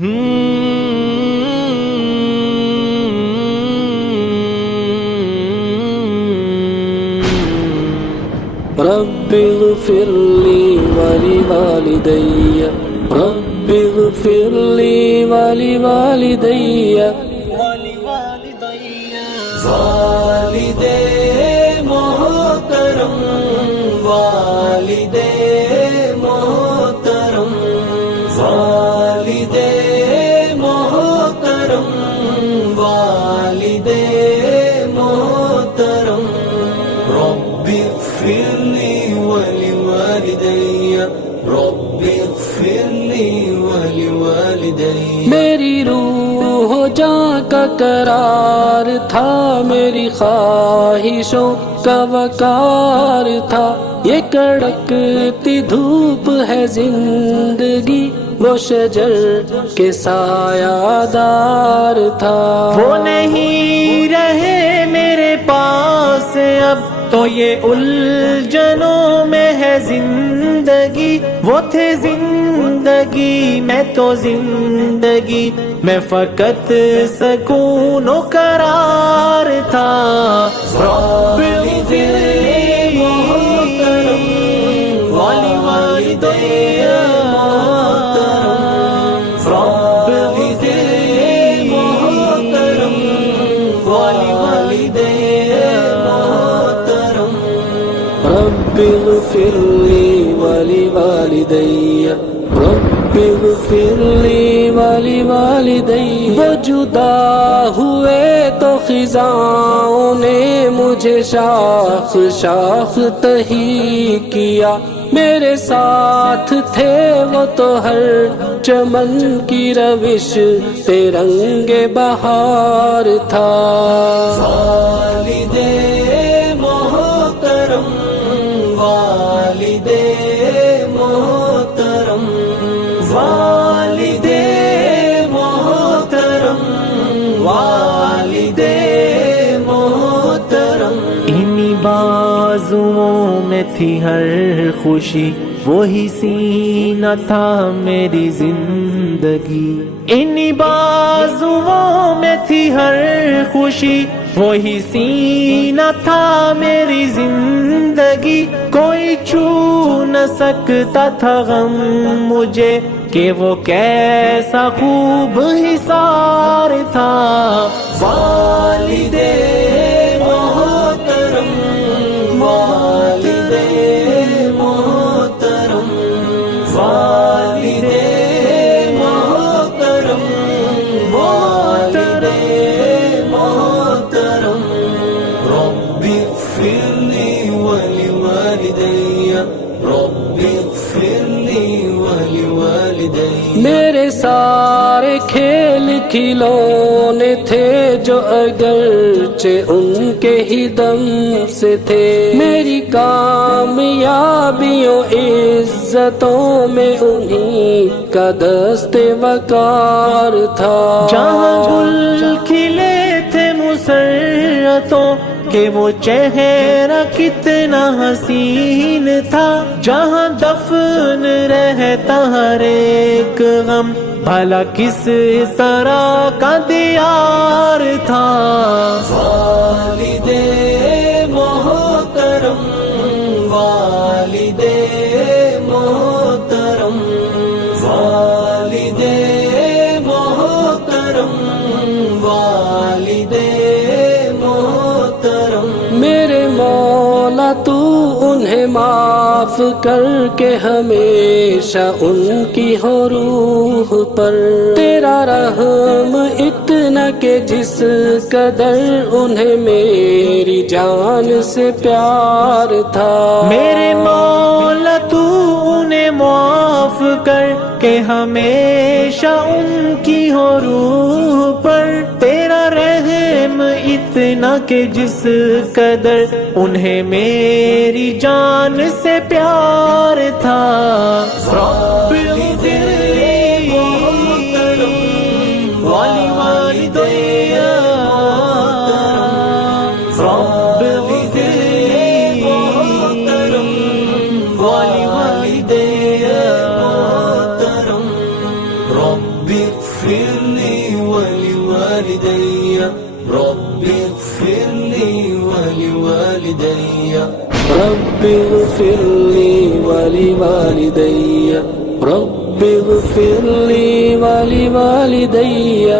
رب اغفر لي ولوالدي رب اغفر لي ولوالدي والد محترم والد محترم والد محترم والد محترم رب اغفر لي ولوالدي رب اغفر لي ولوالدي میری روح جاں کا قرار تھا میری خواہشوں کا وقار تھا یہ کڑکتی دھوپ ہے زندگی وہ شجر کے سایہ دار تھا وہ نہیں رہے میرے پاس اب تو یہ الجھنوں میں ہے زندگی وہ تھے زندگی میں تو زندگی میں فقط سکون و قرار تھا رب اغفر لي محترم ولوالدي رب اغفر لي محترم ولوالدي رب اغفر لي ولوالدي رب اغفر لي ولوالدي وہ جدا ہوئے تو خزاں نے مجھے شاخ شاخ تہی کیا میرے ساتھ تھے وہ تو ہر چمن کی روش پہ رنگ بہار تھا والد محترم والد محترم والد محترم والد محترم انہی بازوؤں میں تھی ہر خوشی وہی سینہ تھا میری زندگی انہی بازوؤں میں تھی ہر خوشی وہی سینہ تھا میری زندگی کوئی چھو نہ سکتا تھا غم مجھے کہ وہ کیسا خوب حصار تھا والد محترم والد محترم والد محترم والد محترم رب اغفر لي ولوالدي رب اغفر لي ولوالدي میرے سارے کھیل کھلونے تھے جو اگرچہ ان کے ہی دم سے تھے میری کامیابیوں عزتوں میں انہی کا دست وقار تھا جہاں گل کھلے تھے مسرتوں کہ وہ چہرہ کتنا حسین تھا جہاں دفن رہتا ہر ایک غم بھلا کس طرح کا دیار تھا والد محترم والد محترم والد محترم والد میرے مولا تو انہیں معاف کر کے ہمیشہ ان کی ہو روح پر تیرا رحم اتنا کہ جس قدر انہیں میری جان سے پیار تھا میرے مولا تو انہیں معاف کر کہ ہمیشہ ان کی ہو روح پر تیرا رحم اتنا کہ جس قدر انہیں میری جان سے پیار تھا رب اغفر لي محترم ولوالدي رب اغفر لي محترم ولوالدي رب اغفر لي ولوالدي رب اغفر لي ولوالدي رب اغفر لي ولوالدي رب اغفر لي ولوالدي